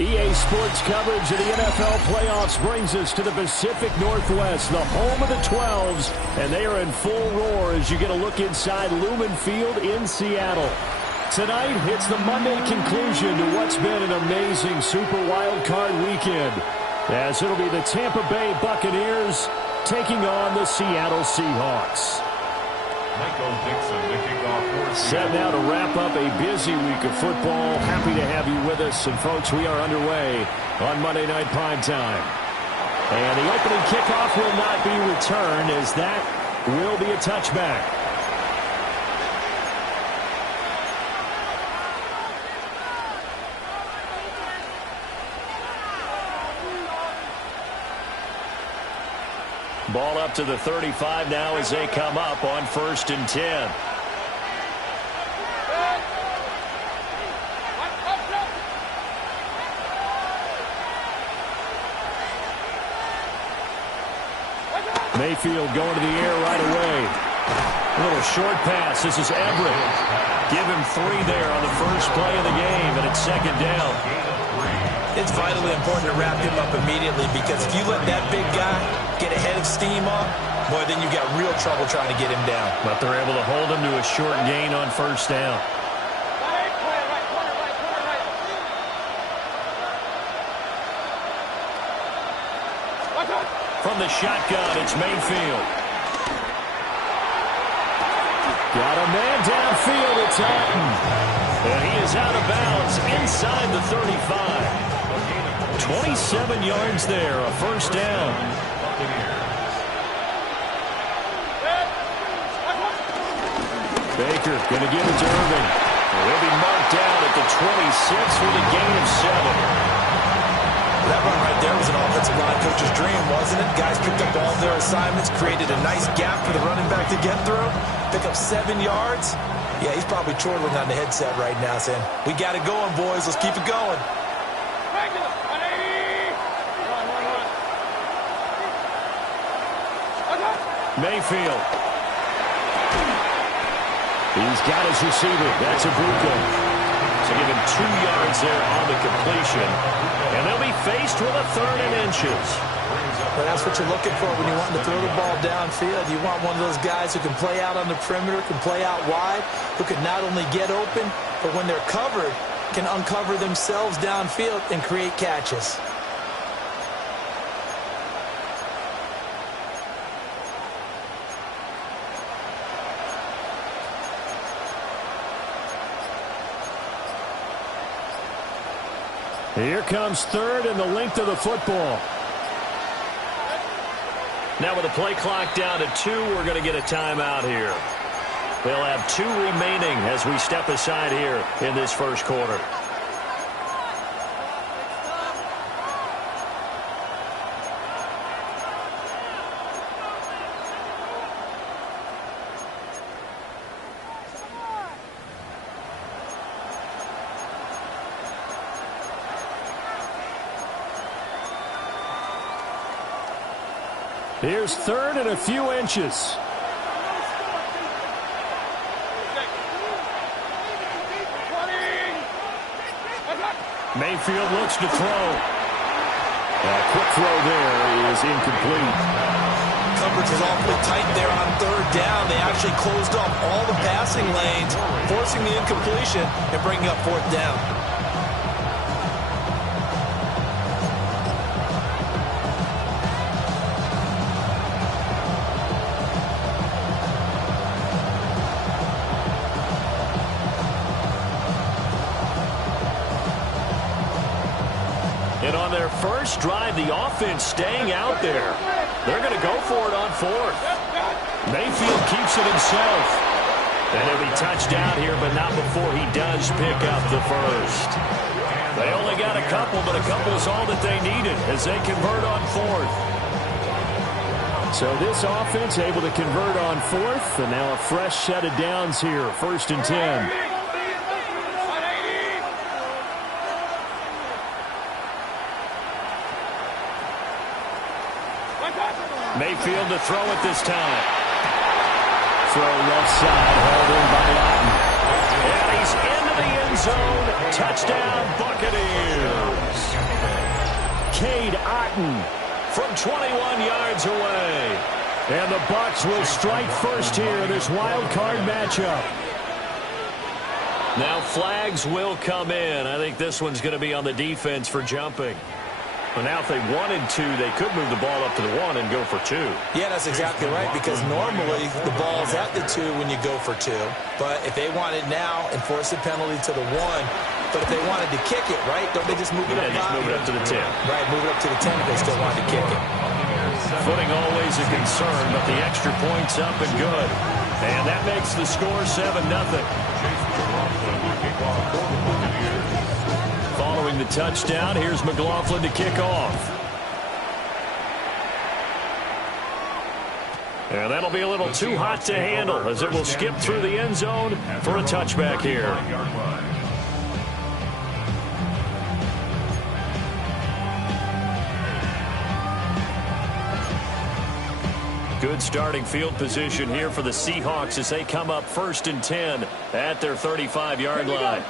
EA Sports coverage of the NFL playoffs brings us to the Pacific Northwest, the home of the 12s, and they are in full roar as you get a look inside Lumen Field in Seattle. Tonight, it's the Monday conclusion to what's been an amazing Super Wild Card weekend, as it'll be the Tampa Bay Buccaneers taking on the Seattle Seahawks. Michael Dixon, the kickoff for Set now to wrap up a busy week of football. Happy to have you with us. And, folks, we are underway on Monday Night Primetime. And the opening kickoff will not be returned, as that will be a touchback. Ball up to the 35 now as they come up on 1st and 10. Mayfield going to the air right away. A little short pass. This is Everett. Give him 3 there on the first play of the game, and it's 2nd down. It's vitally important to wrap him up immediately, because if you let that big guy get ahead of steam up, boy, then you got real trouble trying to get him down. But they're able to hold him to a short gain on 1st down. From the shotgun, it's Mayfield. Got a man downfield. It's Hatton. And he is out of bounds inside the 35. 27 yards there, a 1st down. Baker going to give it to Irving. He'll be marked down at the 26 with a gain of 7. That run right there was an offensive line coach's dream, wasn't it? Guys picked up all their assignments, created a nice gap for the running back to get through, pick up 7 yards. Yeah, he's probably chortling on the headset right now saying, we got it going, boys. Let's keep it going. Mayfield. He's got his receiver. That's Ibuka. So give him 2 yards there on the completion. And they'll be faced with a 3rd and inches. Well, that's what you're looking for when you want to throw the ball downfield. You want one of those guys who can play out on the perimeter, can play out wide, who can not only get open, but when they're covered, can uncover themselves downfield and create catches. Here comes 3rd and the length of the football. Now with the play clock down to 2, we're going to get a timeout here. They'll have 2 remaining as we step aside here in this first quarter. Here's 3rd and a few inches. Mayfield looks to throw. A quick throw there is incomplete. Coverage was awfully tight there on 3rd down. They actually closed off all the passing lanes, forcing the incompletion and bringing up 4th down. And on their first drive, the offense staying out there. They're going to go for it on 4th. Mayfield keeps it himself. And he'll be touched down here, but not before he does pick up the first. They only got a couple, but a couple is all that they needed as they convert on 4th. So this offense able to convert on 4th, and now a fresh set of downs here, 1st and 10. Mayfield to throw it this time. Throw left side, held in by Otten. And he's into the end zone. Touchdown, Buccaneers. Cade Otton from 21 yards away. And the Bucks will strike first here in this wild card matchup. Now flags will come in. I think this one's going to be on the defense for jumping. But now if they wanted to, they could move the ball up to the 1 and go for 2. Yeah, that's exactly right, because normally the ball's at the 2 when you go for 2. But if they want it now, enforce the penalty to the 1. But if they wanted to kick it, right, don't they just move it up? Just move it up to the 10. Right, move it up to the 10 if they still wanted to kick it. Footing always a concern, but the extra point's up and good. And that makes the score 7-0. Following the touchdown, here's McLaughlin to kick off. And that'll be a little too hot to handle as it will skip through the end zone for a touchback here. Good starting field position here for the Seahawks as they come up 1st and 10 at their 35-yard line.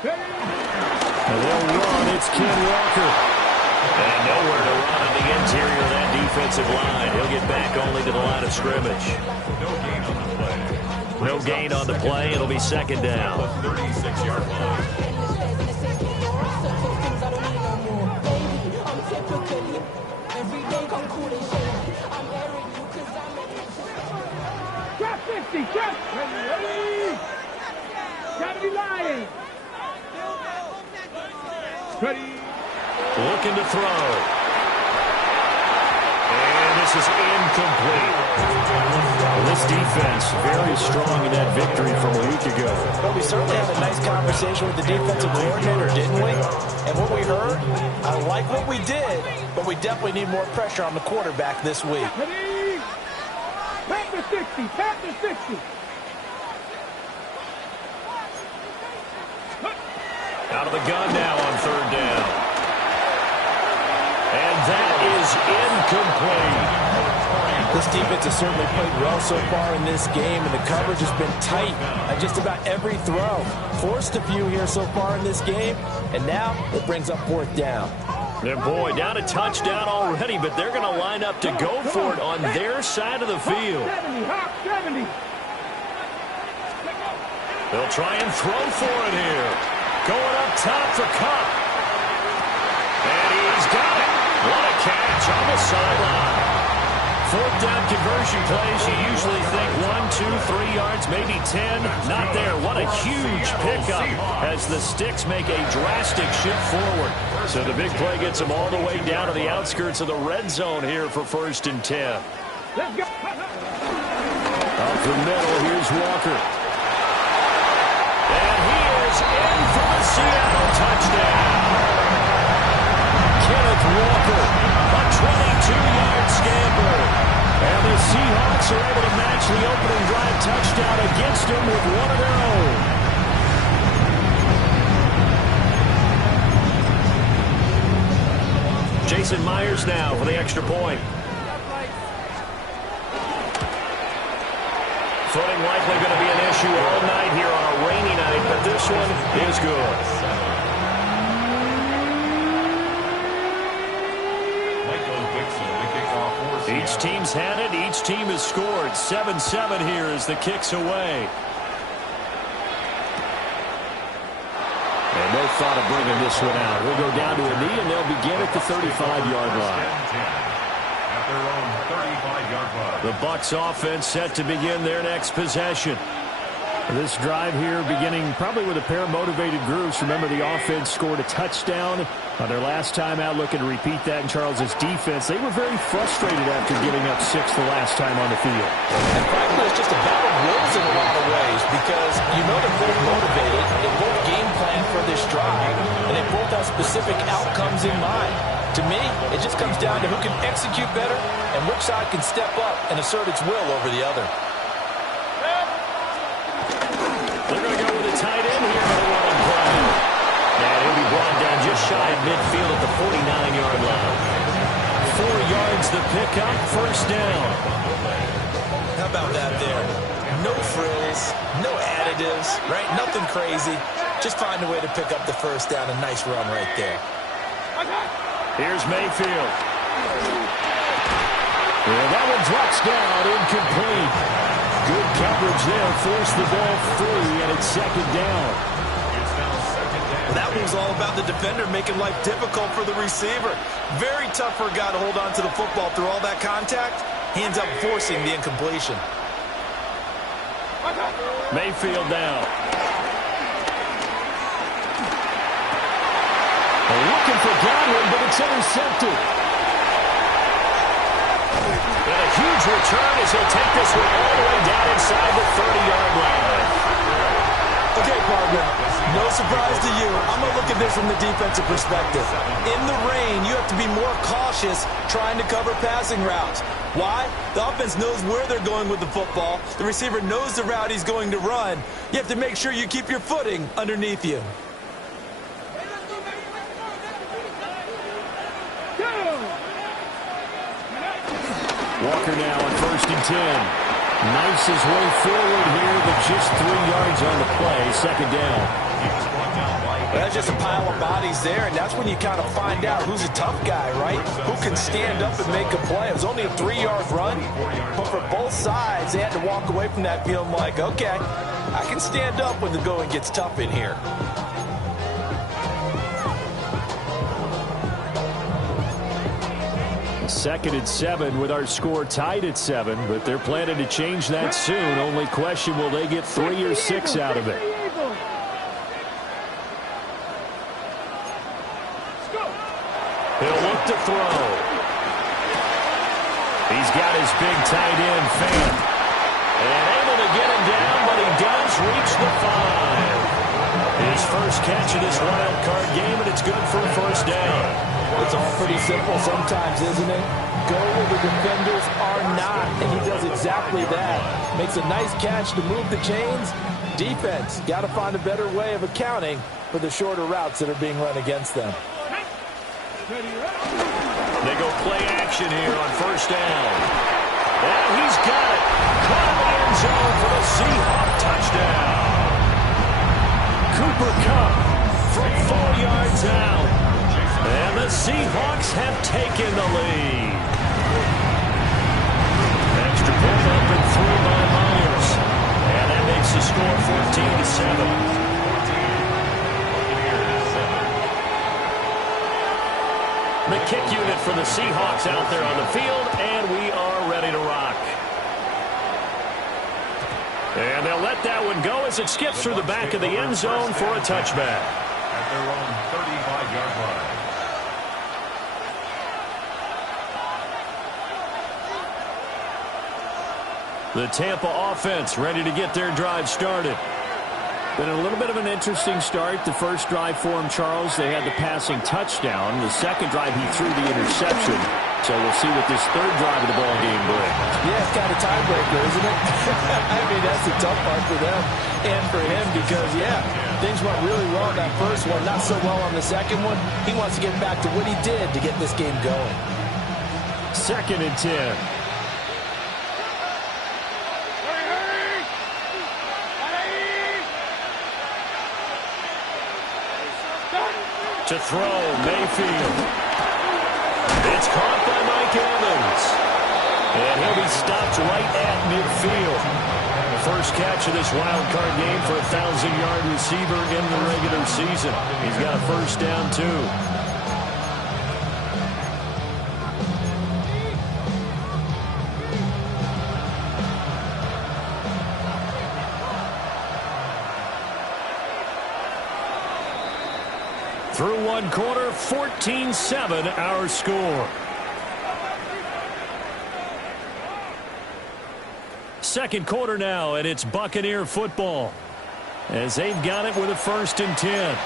And they'll run. It's Ken Walker. And nowhere to run on the interior of that defensive line. He'll get back only to the line of scrimmage. No gain on the play. It'll be 2nd down. 36-yard line. Drop 50, drop. Ready. Gotta be lying. Ready. Looking to throw. And this is incomplete. Well, this defense very strong in that victory from a week ago. Well, we certainly had a nice conversation with the defensive coordinator, didn't we? And what we heard, I like what we did, but we definitely need more pressure on the quarterback this week. Ready. Pat the 60, pat the 60. Out of the gun now on 3rd down. And that is incomplete. This defense has certainly played well so far in this game, and the coverage has been tight on just about every throw. Forced a few here so far in this game, and now it brings up 4th down. And boy, down a touchdown already, but they're going to line up to go for it on their side of the field. 70, hop 70. They'll try and throw for it here. Going up top for Kupp. And he's got it. What a catch on the sideline. 4th down conversion plays, you usually think 1, 2, 3 yards, maybe 10. Not there. What a huge pickup as the Sticks make a drastic shift forward. So the big play gets them all the way down to the outskirts of the red zone here for 1st and 10. Let's go. Up the middle, here's Walker. And he is in for the Seattle touchdown. Kenneth Walker, a 22-yard scamper. And the Seahawks are able to match the opening drive touchdown against him with one of their own. Jason Myers now for the extra point. Footing likely going to be an issue all night here on a rainy night, but this one is good. Each team's had it. Each team has scored. 7-7 here as the kick's away. And no thought of bringing this one out. We'll go down to a knee, and they'll begin at the 35-yard line. At their own 35-yard line. The Bucs offense set to begin their next possession. This drive here beginning probably with a pair of motivated groups. Remember, the offense scored a touchdown on their last time out, looking to repeat that in Charles' defense. They were very frustrated after giving up 6 the last time on the field. And frankly, it's just a battle of wills in a lot of ways, because you know they're both motivated, they both game plan for this drive, and they both have specific outcomes in mind. To me, it just comes down to who can execute better and which side can step up and assert its will over the other. They're going to go with a tight end here on the running play. And he'll be brought down just shy of midfield at the 49-yard line. 4 yards the pickup, 1st down. How about that there? No frills, no additives, right? Nothing crazy. Just find a way to pick up the 1st down. A nice run right there. Here's Mayfield. And that one drops down, incomplete. Good coverage there, forced the ball free, and it's second down. It's now second down. That was all about the defender making life difficult for the receiver. Very tough for a guy to hold on to the football through all that contact. He ends up forcing the incompletion. Mayfield now. Looking for Godwin, but it's intercepted. And a huge return as he'll take this one all the way down inside the 30-yard line. Okay, partner, no surprise to you. I'm going to look at this from the defensive perspective. In the rain, you have to be more cautious trying to cover passing routes. Why? The offense knows where they're going with the football. The receiver knows the route he's going to run. You have to make sure you keep your footing underneath you. Walker now on 1st and 10. Knifes his way forward here, but just 3 yards on the play. Second down. That's just a pile of bodies there, and that's when you kind of find out who's a tough guy, right? Who can stand up and make a play. It was only a 3-yard run, but for both sides, they had to walk away from that feeling like, okay, I can stand up when the going gets tough in here. Second and 7 with our score tied at 7, but they're planning to change that soon. Only question, will they get 3 or 6 out of it? He'll look to throw. He's got his big tight end, Fant. And able to get him down, but he does reach the 5. His first catch of this wild card game, and it's good for a first down. It's all pretty simple sometimes, isn't it? Go where the defenders are not, and he does exactly that. Makes a nice catch to move the chains. Defense, got to find a better way of accounting for the shorter routes that are being run against them. They go play action here on first down. And he's got it. Caught in the end zone for the Seahawk touchdown. Cooper Kupp from 4 yards out. And the Seahawks have taken the lead. Extra point up and through by Myers. And that makes the score 14-7. The kick unit for the Seahawks out there on the field, and we are ready to rock. And they'll let that one go as it skips through the back of the end zone for a touchback. At their own 35-yard line. The Tampa offense ready to get their drive started. Been a little bit of an interesting start. The first drive for him, Charles, they had the passing touchdown. The second drive, he threw the interception. So we'll see what this third drive of the ball game brings. Yeah, it's kind of tiebreaker, isn't it? I mean, that's the tough part for them and for him because, yeah, things went really well on that first one, not so well on the second one. He wants to get back to what he did to get this game going. 2nd and 10. To throw, Mayfield. It's caught by Mike Evans. And he'll be stopped right at midfield. First catch of this wild card game for a 1,000-yard receiver in the regular season. He's got a first down, too. Through one quarter, 14-7 our score. Second quarter now, and it's Buccaneer football as they've got it with a 1st and 10.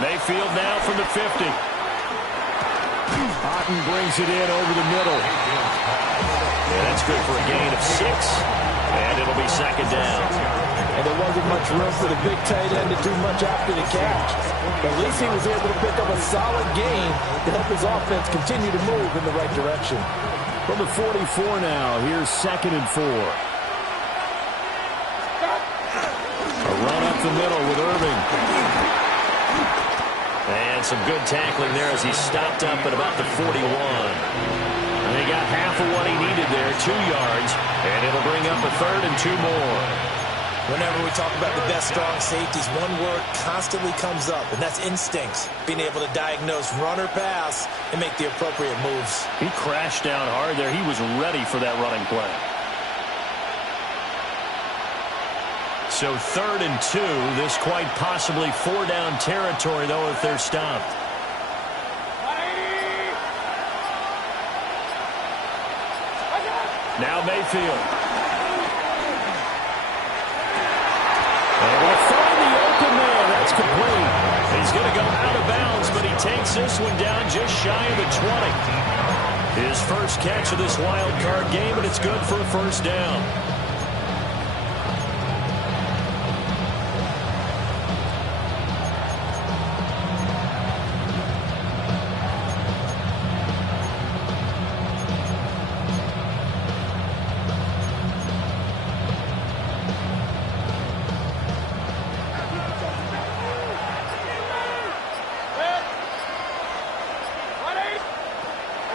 Mayfield now from the 50. Otten brings it in over the middle. Yeah, that's good for a gain of 6. And it'll be second down. and there wasn't much room for the big tight end to do much after the catch. But at least he was able to pick up a solid gain to help his offense continue to move in the right direction. From the 44 now, here's 2nd and 4. A run up the middle with Irving. And some good tackling there as he stopped up at about the 41. And he got half of what he needed there, 2 yards, and it'll bring up a 3rd and 2 more. Whenever we talk about the best strong safeties, one word constantly comes up, and that's instincts. Being able to diagnose run or pass and make the appropriate moves. He crashed down hard there. He was ready for that running play. So 3rd and 2. This quite possibly 4-down territory, though, if they're stopped. Now Mayfield. Able to find the open man. That's complete. He's going to go out of bounds, but he takes this one down just shy of the 20. His first catch of this wild card game, and it's good for a 1st down.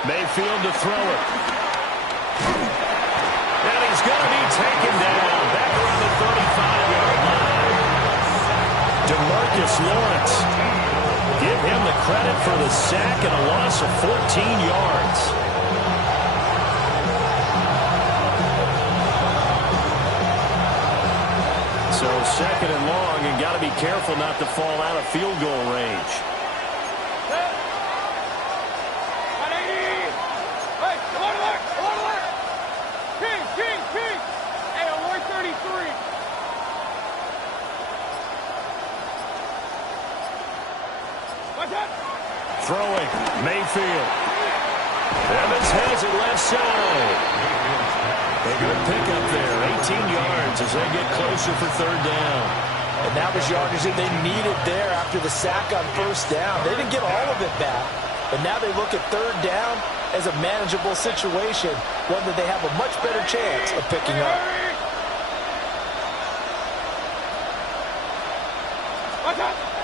Mayfield to throw it. And he's going to be taken down. Back around the 35-yard line. DeMarcus Lawrence. Give him the credit for the sack and a loss of 14 yards. So 2nd and long, and got to be careful not to fall out of field goal range. Throwing, Mayfield. Evans has it left side. A good pickup there, 18 yards as they get closer for 3rd down. And that was yardage that they needed there after the sack on 1st down. They didn't get all of it back, but now they look at 3rd down as a manageable situation, one that they have a much better chance of picking up.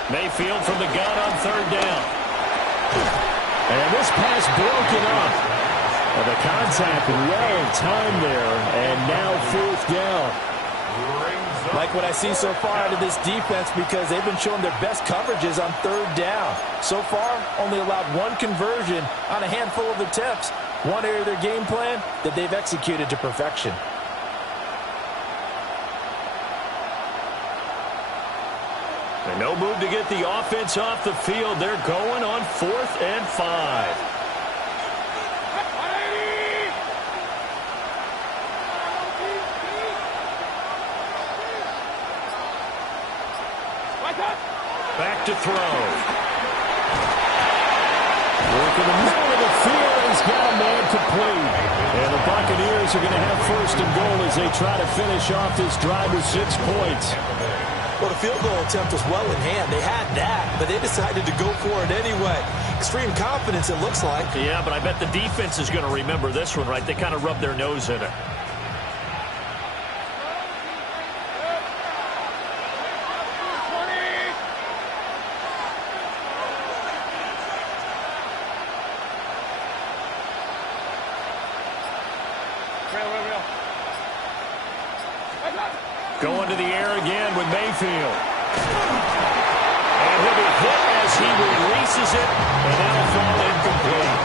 Mayfield from the gun on 3rd down. And this pass broken up. And the contact well timed there, and now 4th down. Like what I see so far out of this defense, because they've been showing their best coverages on 3rd down. So far, only allowed 1 conversion on a handful of attempts. One area of their game plan that they've executed to perfection. And no move to get the offense off the field. They're going on 4th and 5. Back to throw. Work in the middle of the field. He's got a man complete. And the Buccaneers are going to have 1st and goal as they try to finish off this drive with 6 points. Well, the field goal attempt was well in hand. They had that, but they decided to go for it anyway. Extreme confidence, it looks like. Yeah, but I bet the defense is going to remember this one, right? They kind of rubbed their nose in it. Going to the air again with Mayfield. And he'll be hit as he releases it, and that'll fall incomplete.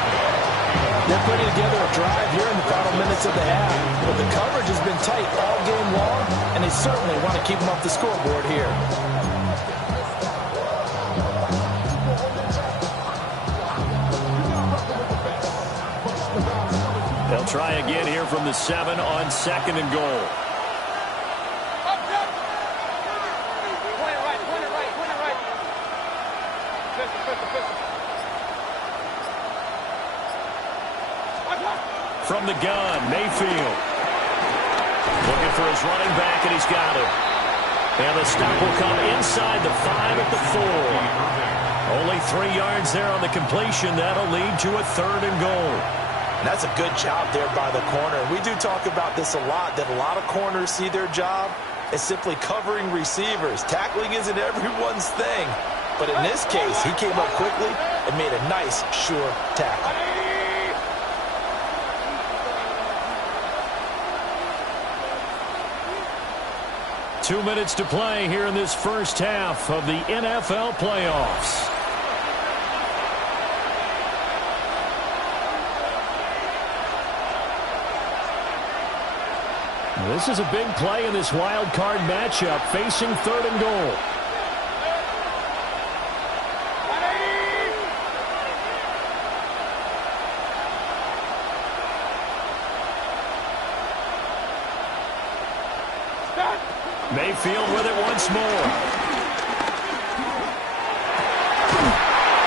They're putting together a drive here in the final minutes of the half. But the coverage has been tight all game long, and they certainly want to keep them off the scoreboard here. They'll try again here from the 7 on 2nd and goal. From the gun, Mayfield. Looking for his running back, and he's got it. And the stop will come inside the 5 at the 4. Only 3 yards there on the completion. That'll lead to a 3rd and goal. And that's a good job there by the corner. We do talk about this a lot, that a lot of corners see their job as simply covering receivers. Tackling isn't everyone's thing. But in this case, he came up quickly and made a nice, sure tackle. Two minutes to play here in this first half of the NFL playoffs. This is a big play in this wild card matchup, facing 3rd and goal. Mayfield with it once more.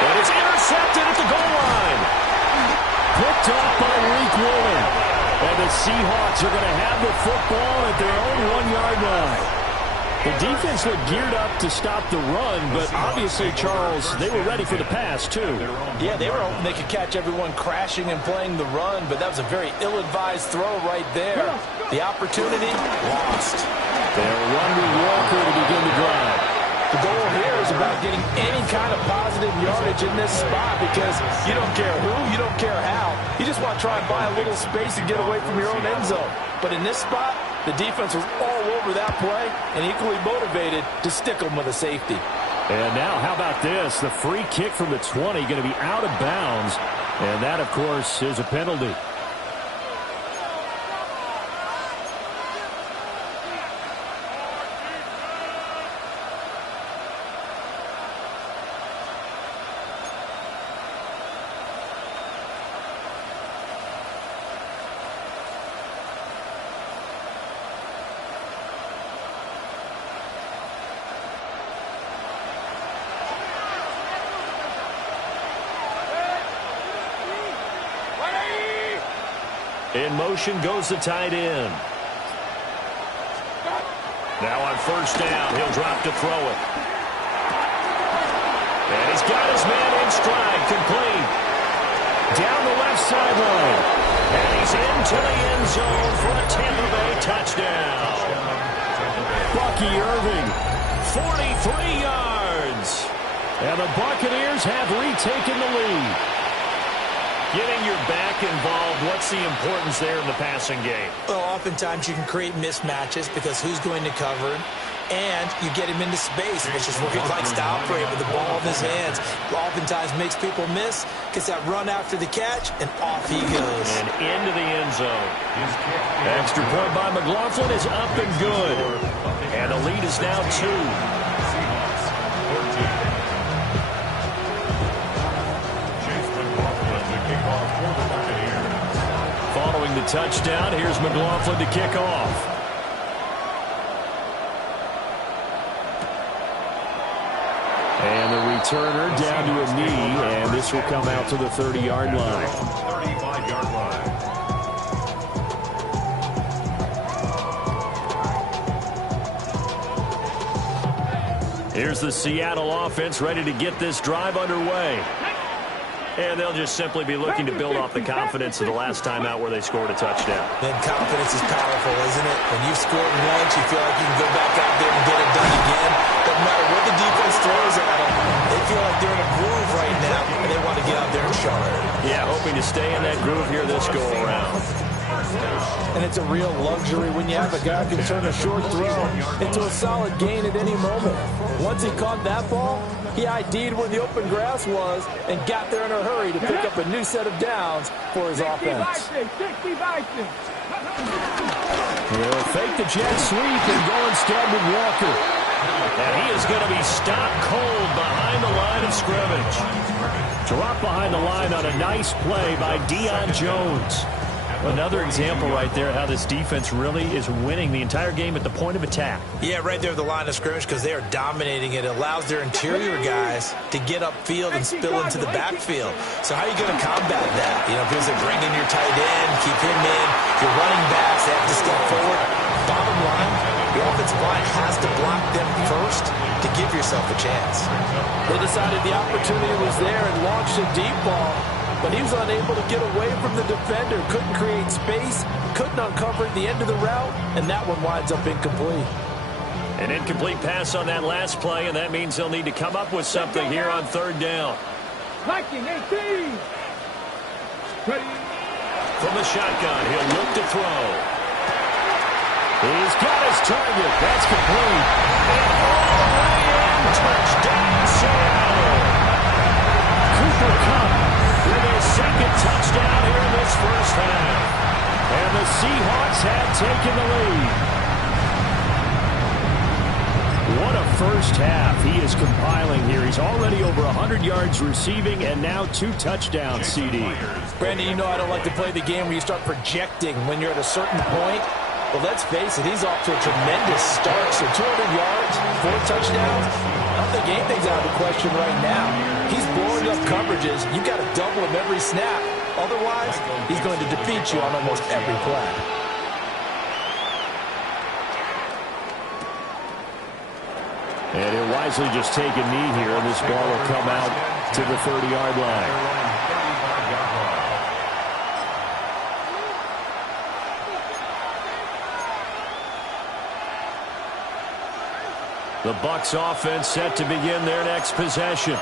And it's intercepted at the goal line. Picked off by Malik Woolen. And the Seahawks are going to have the football at their own 1-yard line. The defense looked geared up to stop the run, but obviously, Charles, they were ready for the pass, too. Yeah, they were hoping they could catch everyone crashing and playing the run, but that was a very ill-advised throw right there. The opportunity lost. They'll run with Walker to begin the drive. The goal here is about getting any kind of positive yardage in this spot because you don't care who, you don't care how. You just want to try and buy a little space and get away from your own end zone. But in this spot, the defense was all over that play and equally motivated to stick them with a safety. And now, how about this? The free kick from the 20 going to be out of bounds. And that, of course, is a penalty. In motion goes the tight end. Now on first down, he'll drop to throw it. And he's got his man in stride, complete. Down the left sideline. And he's into the end zone for a Tampa Bay touchdown. Bucky Irving, 43 yards. And the Buccaneers have retaken the lead. Getting your back involved, what's the importance there in the passing game? Well, oftentimes you can create mismatches because who's going to cover him, and you get him into space, which is where he likes to operate with the ball in his hands. Oftentimes makes people miss, gets that run after the catch, and off he goes. And into the end zone. Extra point by McLaughlin is up and good. And the lead is now 2. Following the touchdown, here's McLaughlin to kick off. And the returner down to a knee, and this will come out to the 30-yard line. 35-yard line. Here's the Seattle offense ready to get this drive underway. And they'll just simply be looking to build off the confidence of the last time out where they scored a touchdown. Then confidence is powerful, isn't it? When you've scored once, you feel like you can go back out there and get it done again. Doesn't matter what the defense throws at them. They feel like they're in a groove right now, and they want to get out there and show it. Yeah, hoping to stay in that groove here this go-around. And it's a real luxury when you have a guy who can turn a short throw into a solid gain at any moment. Once he caught that ball, he ID'd where the open grass was and got there in a hurry to pick up a new set of downs for his offense. He'll fake the jet sweep and go instead with Walker. And he is going to be stopped cold behind the line of scrimmage. Drop behind the line on a nice play by Deion Jones. Another example right there how this defense really is winning the entire game at the point of attack. Yeah, right there at the line of scrimmage because they are dominating it. It allows their interior guys to get upfield and spill into the backfield. So how are you going to combat that? You know, because they bring in your tight end, keep him in, your running backs, they have to step forward. Bottom line, the offense offensive line has to block them first to give yourself a chance. They decided the opportunity was there and launched a deep ball, but he was unable to get away from the defender, couldn't create space, couldn't uncover the end of the route, and that one winds up incomplete. An incomplete pass on that last play, and that means they'll need to come up with something here on third down. Liking 18. Ready. From the shotgun, he'll look to throw. He's got his target. That's complete. And all the way in. Touchdown, Seattle. Cooper Kupp with his second touchdown here in this first half. And the Seahawks have taken the lead. What a first half he is compiling here. He's already over 100 yards receiving and now 2 touchdowns, CD. Brandon, you know I don't like to play the game where you start projecting when you're at a certain point. But let's face it, he's off to a tremendous start. So 200 yards, 4 touchdowns. I don't think anything's out of the question right now. He's blowing up coverages. You've got to double him every snap. Otherwise, he's going to defeat you on almost every play. And he'll wisely just take a knee here, and this ball will come out to the 30-yard line. The Bucs offense set to begin their next possession.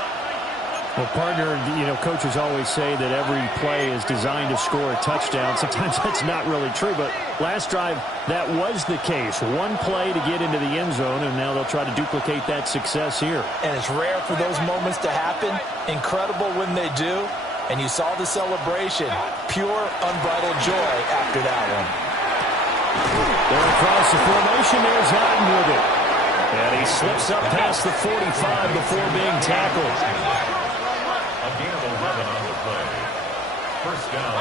Well, partner, coaches always say that every play is designed to score a touchdown. Sometimes that's not really true, but last drive, that was the case. One play to get into the end zone, and now they'll try to duplicate that success here. And it's rare for those moments to happen. Incredible when they do. And you saw the celebration. Pure, unbridled joy after that one. They're across the formation. There's Otten with it. And he slips up past the 45 before being tackled. A gain of 11 on the play. First down,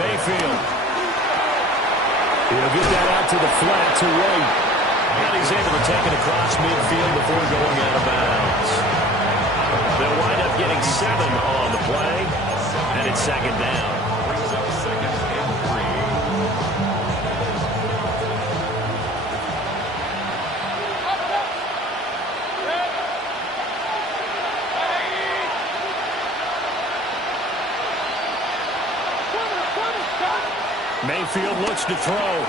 Mayfield. He'll get that out to the flat to White. And he's able to take it across midfield before going out of bounds. They'll wind up getting 7 on the play. And it's second down. brings up second and 3. Mayfield looks to throw.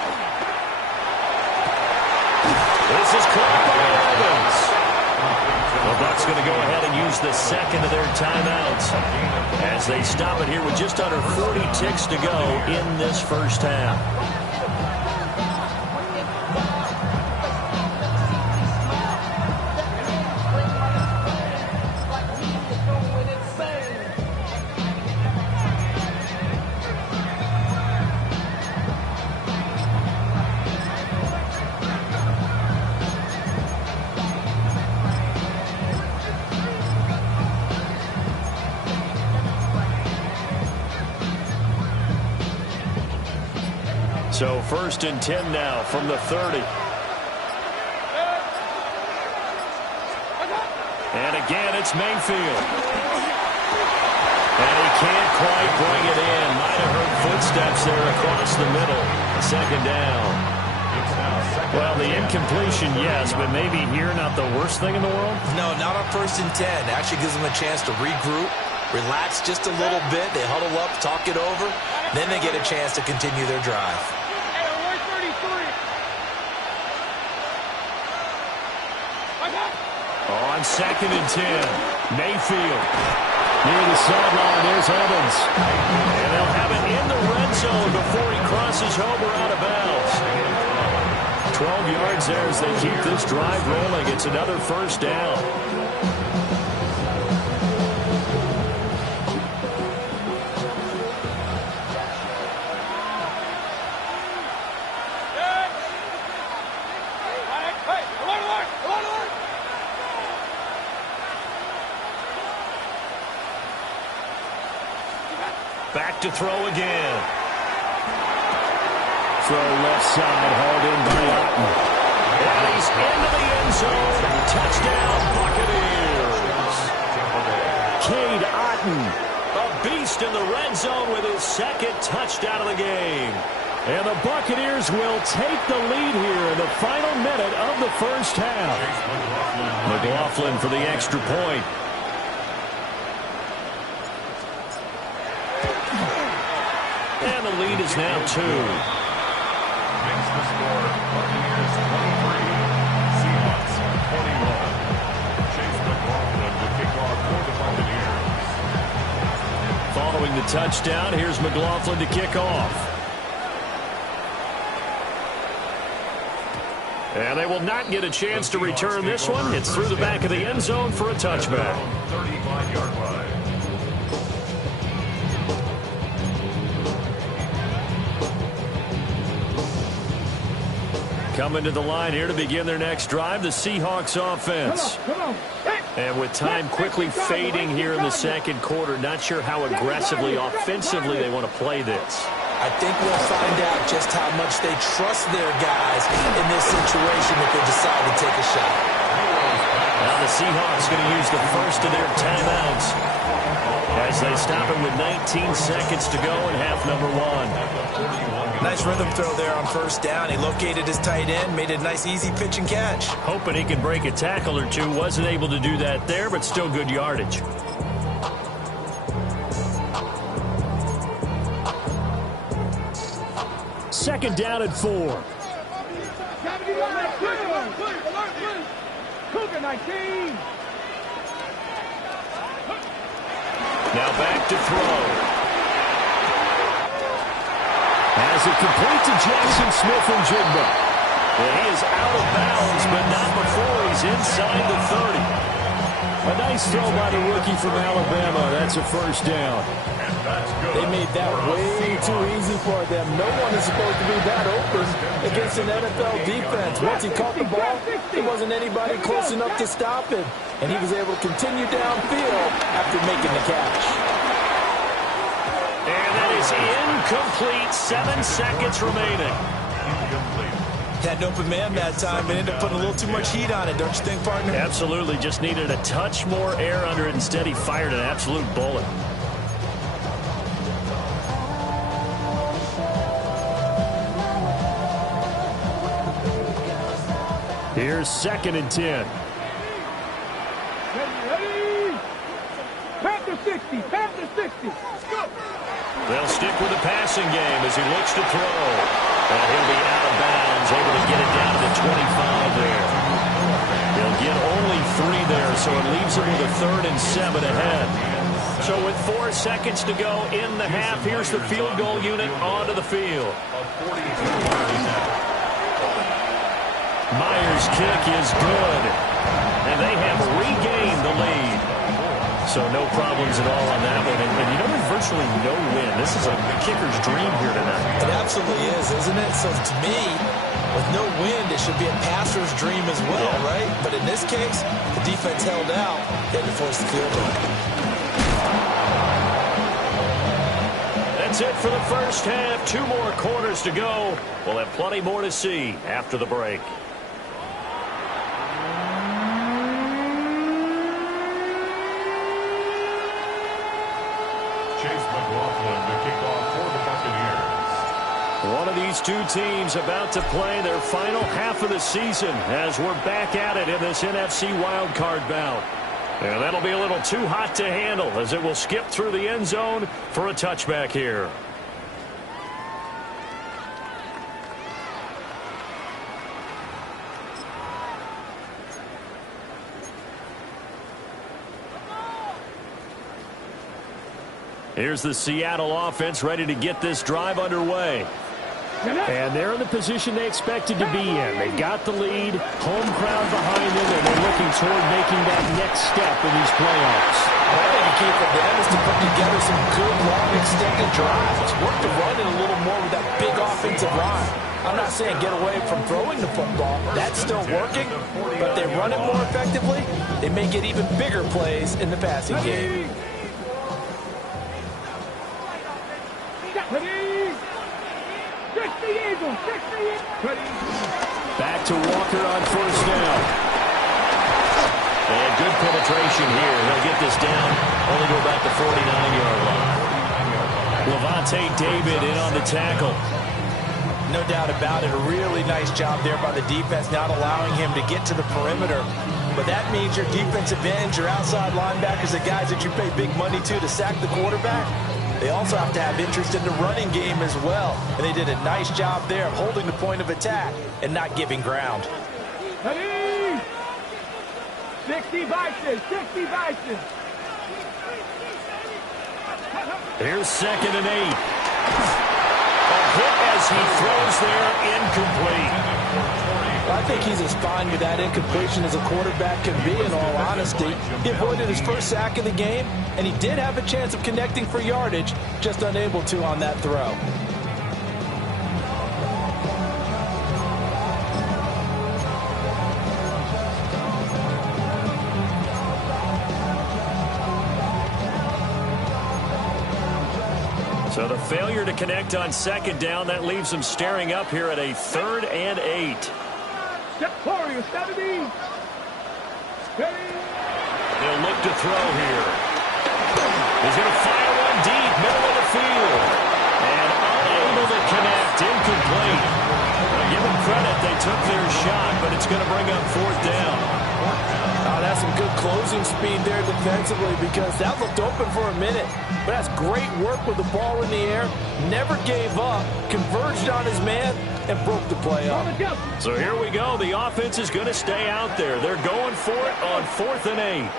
This is caught by Evans. The Bucs going to go ahead and use the second of their timeouts as they stop it here with just under 40 ticks to go in this first half. So 1st and 10 now from the 30. And again, it's Mayfield. And he can't quite bring it in. Might have heard footsteps there across the middle. Second down. Well, the incompletion, yes, but maybe here not the worst thing in the world? No, not on 1st and 10. Actually gives them a chance to regroup, relax just a little bit. They huddle up, talk it over. Then they get a chance to continue their drive. On 2nd and 10, Mayfield. Near the sideline, there's Evans. And they'll have it in the red zone before he crosses home or out of bounds. 12 yards there as they keep this drive rolling. It's another first down. Back to throw again. Throw left side, hauled in by Otten. And he's into the end zone. Touchdown, Buccaneers. Cade Otten, a beast in the red zone with his second touchdown of the game. And the Buccaneers will take the lead here in the final minute of the first half. McLaughlin for the extra point. And the lead is now 2. Makes the score Buccaneers 23, Seahawks 21. Chase McLaughlin to kick off for the Buccaneers. Following the touchdown, here's McLaughlin to kick off. And they will not get a chance to return this one. It's through the back of the end zone for a touchback. 35-yard line. Coming to the line here to begin their next drive, the Seahawks offense. And with time quickly fading here in the second quarter, not sure how aggressively, offensively they want to play this. I think we'll find out just how much they trust their guys in this situation if they decide to take a shot. Now the Seahawks going to use the first of their timeouts as they stop him with 19 seconds to go in half number 1. Nice rhythm throw there on first down. He located his tight end, made a nice easy pitch and catch. Hoping he can break a tackle or two. Wasn't able to do that there, but still good yardage. Second down at 4. Cougar 19. Now back to throw. As it complete to Jackson Smith-Njigba. Well, he is out of bounds, but not before he's inside the 30. A nice throw by the rookie from Alabama. That's a first down. They made that way too easy for them. No one is supposed to be that open against an NFL defense. Once he caught the ball, there wasn't anybody close enough to stop him. And he was able to continue downfield after making the catch. And that is incomplete. 7 seconds remaining. Had an open man that time, but ended up putting a little too much heat on it, don't you think, partner? Absolutely. Just needed a touch more air under it. Instead, he fired an absolute bullet. Here's 2nd and 10. Ready. Panther 60. Panther 60. They'll stick with the passing game as he looks to throw. And he'll be out of bounds, able to get it down to the 25 there. He'll get only 3 there, so it leaves him with a 3rd and 7 ahead. So with 4 seconds to go in the half, here's the field goal unit onto the field. Myers' kick is good, and they have regained the lead. So no problems at all on that one. And you know, there's virtually no win. This is a kicker's dream here tonight. It absolutely is, isn't it? So to me, with no wind, it should be a passer's dream as well, right? But in this case, the defense held out. They had to force the field goal. That's it for the first half. 2 more quarters to go. We'll have plenty more to see after the break. Chase McLaughlin to kick off for the Buccaneers. One of these two teams about to play their final half of the season as we're back at it in this NFC wildcard bout. And that'll be a little too hot to handle as it will skip through the end zone for a touchback here. Here's the Seattle offense ready to get this drive underway. And they're in the position they expected to be in. They've got the lead, home crowd behind them, and they're looking toward making that next step in these playoffs. I think the key for them is to put together some good, long, extended drives. Work the run in a little more with that big offensive line. I'm not saying get away from throwing the football. That's still working, but they run it more effectively. They may get even bigger plays in the passing game. Back to Walker on first down. And good penetration here. He'll get this down, only go about the 49-yard line. Levante David in on the tackle. No doubt about it. A really nice job there by the defense, not allowing him to get to the perimeter. But that means your defensive ends, your outside linebackers, the guys that you pay big money to sack the quarterback, they also have to have interest in the running game as well. And they did a nice job there of holding the point of attack and not giving ground. 60 Vikings, 60 Vikings. Here's 2nd and 8. A hit as he throws there, incomplete. I think he's as fine with that incompletion as a quarterback can be, in all honesty. He avoided his first sack of the game, and he did have a chance of connecting for yardage, just unable to on that throw. So the failure to connect on 2nd down, that leaves them staring up here at a 3rd and 8. Warriors, 70. They'll look to throw here. He's going to fire one deep, middle of the field. And unable to connect, incomplete. Give them credit, they took their shot, but it's going to bring up 4th down. Oh, that's some good closing speed there defensively, because that looked open for a minute. But that's great work with the ball in the air. Never gave up, converged on his man, and broke the play up. So here we go. The offense is going to stay out there. They're going for it on 4th and 8.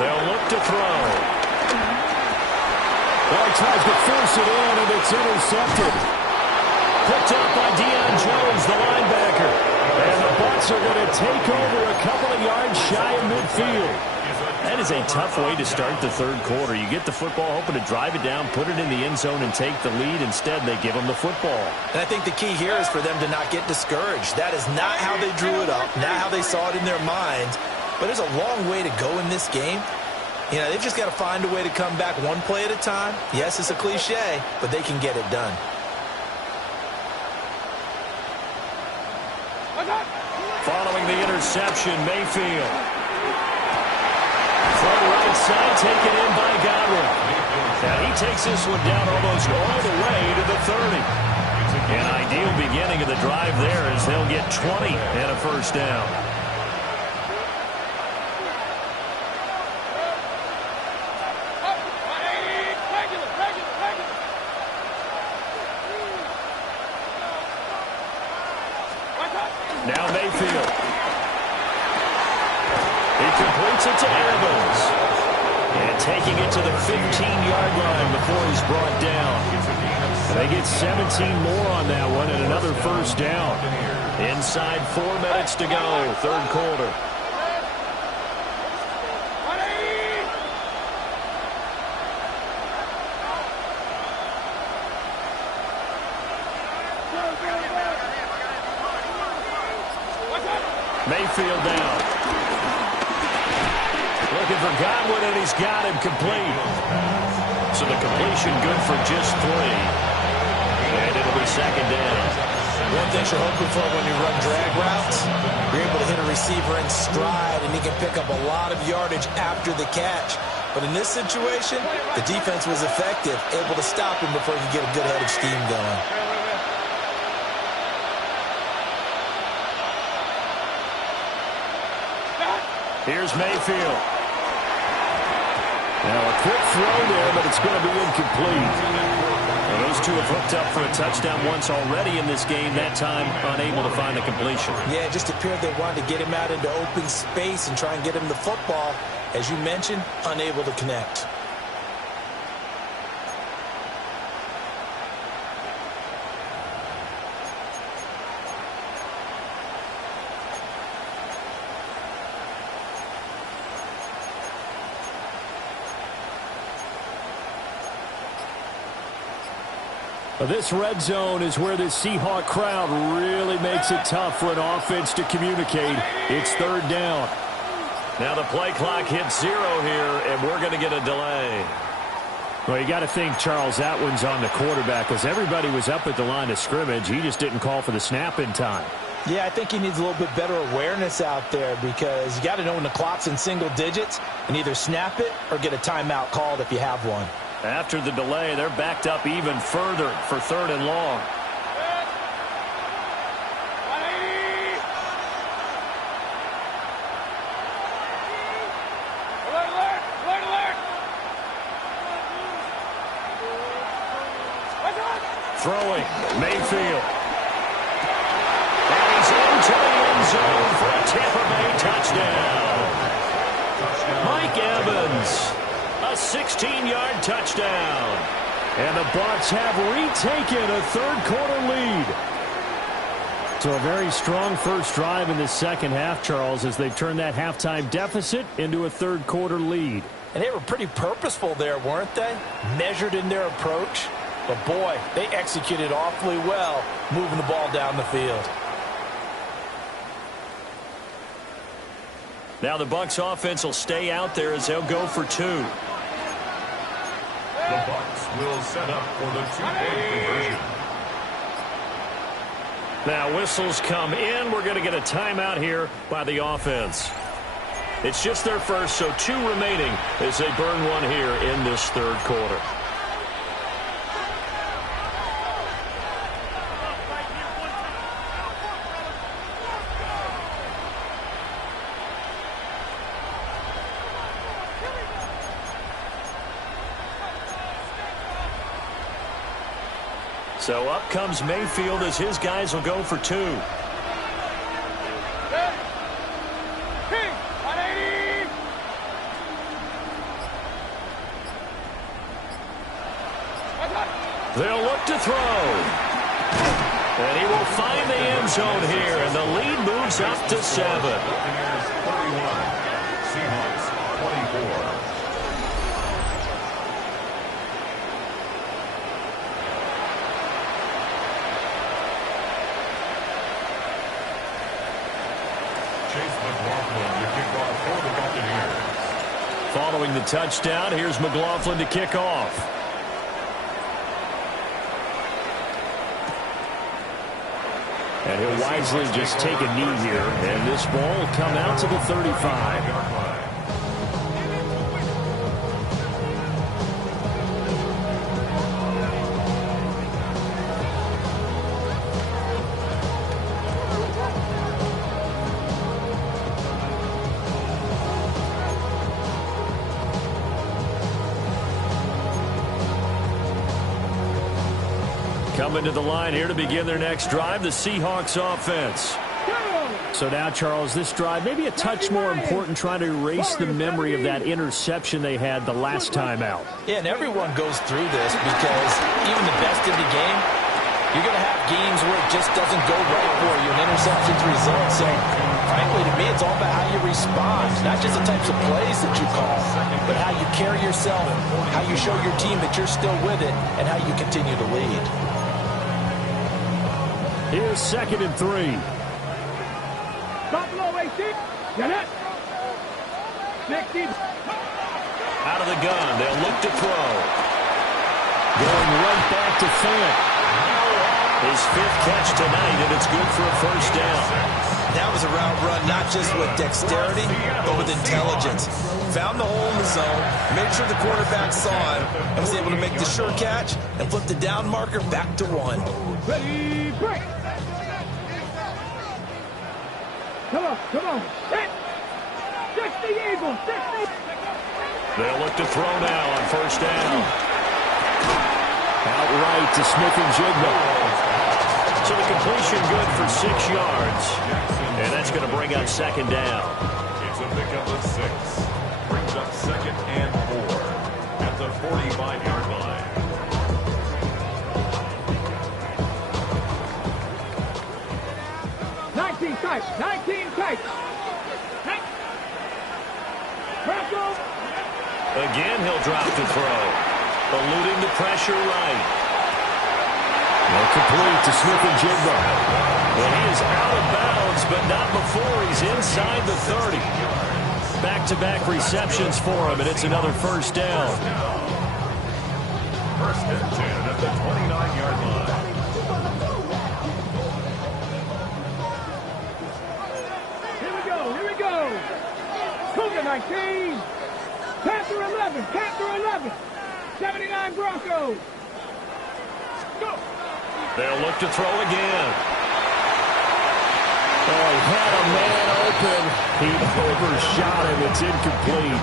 They'll look to throw. Well, he tries to force it in, and it's intercepted. Picked up by Deion Jones, the linebacker. And the Bucs are going to take over a couple of yards shy of midfield. That is a tough way to start the 3rd quarter. You get the football, hoping to drive it down, put it in the end zone, and take the lead. Instead, they give them the football. And I think the key here is for them to not get discouraged. That is not how they drew it up, not how they saw it in their minds. But there's a long way to go in this game. You know, they've just got to find a way to come back one play at a time. Yes, it's a cliche, but they can get it done. Following the interception, Mayfield. From right side, taken in by Godwin. And he takes this one down almost all the way to the 30. An ideal beginning of the drive there as they'll get 20 and a 1st down. Now Mayfield. He completes it to Evans. And taking it to the 15-yard line before he's brought down. They get 17 more on that one and another 1st down. Inside 4 minutes to go, 3rd quarter. Mayfield down. Looking for Godwin, and he's got him complete. So the completion good for just 3. And it'll be 2nd down. One thing you're hoping for when you run drag routes, you're able to hit a receiver in stride, and he can pick up a lot of yardage after the catch. But in this situation, the defense was effective, able to stop him before he could get a good head of steam going. Here's Mayfield. Now a quick throw there, but it's going to be incomplete. Well, those two have hooked up for a touchdown once already in this game, that time unable to find the completion. Yeah, it just appeared they wanted to get him out into open space and try and get him the football. As you mentioned, unable to connect. This red zone is where the Seahawk crowd really makes it tough for an offense to communicate. It's 3rd down. Now the play clock hits 0 here, and we're going to get a delay. Well, you got to think, Charles, that one's on the quarterback because everybody was up at the line of scrimmage. He just didn't call for the snap in time. Yeah, I think he needs a little bit better awareness out there because you got to know when the clock's in single digits and either snap it or get a timeout called if you have one. After the delay, they're backed up even further for 3rd and long. Throwing, Mayfield. And he's into the end zone for a Tampa Bay touchdown. Mike Evans, a 16-yard touchdown. And the Bucs have retaken a third-quarter lead. So a very strong first drive in the second half, Charles, as they turn that halftime deficit into a third-quarter lead. And they were pretty purposeful there, weren't they? Measured in their approach. But, boy, they executed awfully well moving the ball down the field. Now the Bucs offense will stay out there as they'll go for two. The Bucs will set up for the two-point conversion. Now whistles come in. We're going to get a timeout here by the offense. It's just their first, so two remaining as they burn one here in this third quarter. So up comes Mayfield as his guys will go for two. They'll look to throw. And he will find the end zone here, and the lead moves up to 7. Buccaneers 31, Seahawks 24. Following the touchdown, here's McLaughlin to kick off. And he'll wisely just take a knee here, and this ball will come out to the 35. Coming to the line here to begin their next drive, the Seahawks offense. So now, Charles, this drive maybe a touch more important, trying to erase the memory of that interception they had the last time out. Yeah, and everyone goes through this because even the best in the game, you're going to have games where it just doesn't go right for you, and interceptions result. So, frankly, to me, it's all about how you respond, not just the types of plays that you call, but how you carry yourself, how you show your team that you're still with it, and how you continue to lead. Here's 2nd and 3. Buffalo, 18. Get it. 60. Out of the gun, they'll look to throw. Going right back to Fant. His 5th catch tonight, and it's good for a first down. That was a route run, not just with dexterity, but with intelligence. Found the hole in the zone, made sure the quarterback saw him, and was able to make the sure catch and flip the down marker back to 1. Ready, break. Come on. Hit. 60 Eagles, 60. They'll look to throw now on first down. Outright to Smith-Njigba. So the completion good for 6 yards. And that's going to bring up 2nd down. It's a pickup of 6. Brings up 2nd and 4 at the 45-yard line. Again, he'll drop to throw. Eluding the pressure right. Complete to Smith-Njigba. And he is out of bounds, but not before he's inside the 30. Back-to-back receptions for him, and it's another first down. First and 10 at the 29-yard line. Here we go. Cougar 19. Panther 11. 79 Broncos. Go. They'll look to throw again. Oh, he had a man open. He overshot him. It's incomplete.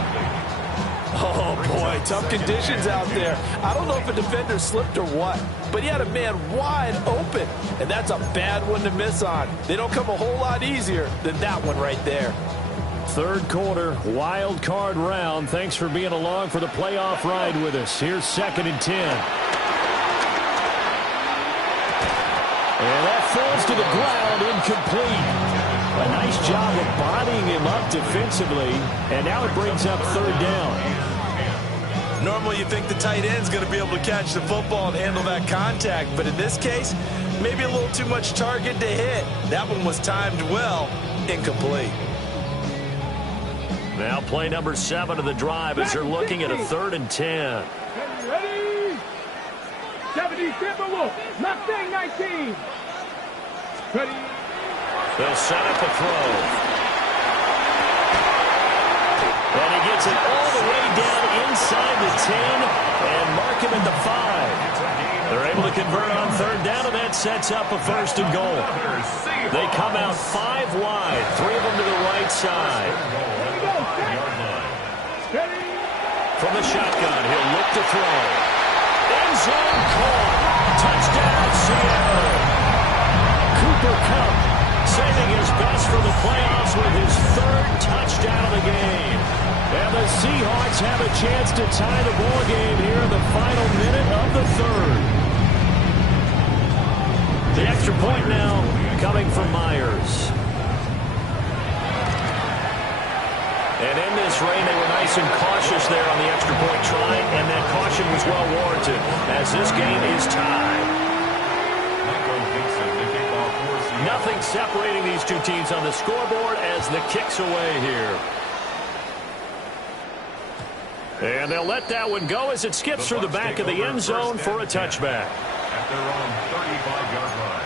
Oh, boy, tough conditions out there. I don't know if a defender slipped or what, but he had a man wide open, and that's a bad one to miss on. They don't come a whole lot easier than that one right there. Third quarter, wild card round. Thanks for being along for the playoff ride with us. Here's 2nd and 10. And that falls to the ground, incomplete. A nice job of bodying him up defensively, and now it brings up 3rd down. Normally you think the tight end's going to be able to catch the football and handle that contact, but in this case, maybe a little too much target to hit. That one was timed well, incomplete. Now play number 7 of the drive as they're looking at a 3rd and 10. Ready? 70 Tampa Wolf, Mustang 19. Ready? They'll set up a throw. And he gets it all the way down inside the 10 and mark him at the 5. They're able to convert on 3rd down, and that sets up a 1st and goal. They come out 5 wide, 3 of them to the right side. From the shotgun, he'll look to throw. End zone caught. Touchdown, Seattle. Cooper Kupp saving his best for the playoffs with his 3rd touchdown of the game. And the Seahawks have a chance to tie the ball game here in the final minute of the 3rd. The extra point now coming from Myers. And in this rain, they were nice and cautious there on the extra point try, and that caution was well warranted as this game is tied. Nothing separating these two teams on the scoreboard as the kick's away here. And they'll let that one go as it skips through the back of the end zone for a touchback. At their own 35-yard line.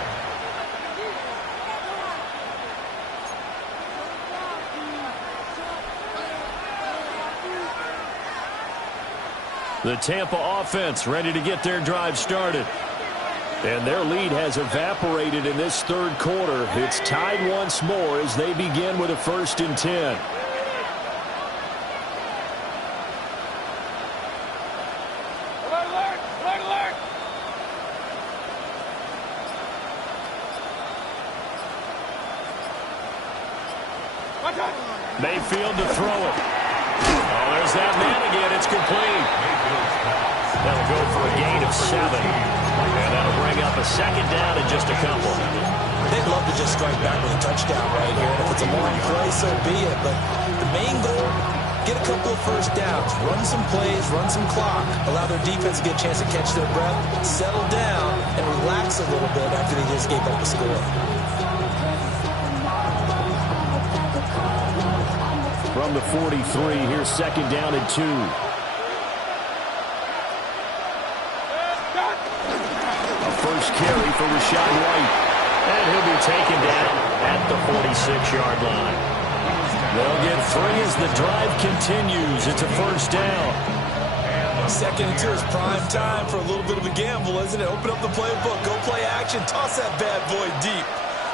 The Tampa offense ready to get their drive started. And their lead has evaporated in this 3rd quarter. It's tied once more as they begin with a 1st and 10. Alert, alert, alert, alert. Watch out. Mayfield to throw it. Oh, there's that man again. It's complete. That'll go for a gain of 7. And that'll bring up a 2nd down in just a couple. They'd love to just strike back with a touchdown right here. And if it's a long play, so be it. But the main goal, get a couple of 1st downs, run some plays, run some clock, allow their defense to get a chance to catch their breath, settle down, and relax a little bit after they just gave up a score. From the 43, here's 2nd down and 2. A first carry for Rachaad White. And he'll be taken down at the 46-yard line. They'll get 3 as the drive continues. It's a 1st down. 2nd and 2 is prime time for a little bit of a gamble, isn't it? Open up the playbook, go play action, toss that bad boy deep.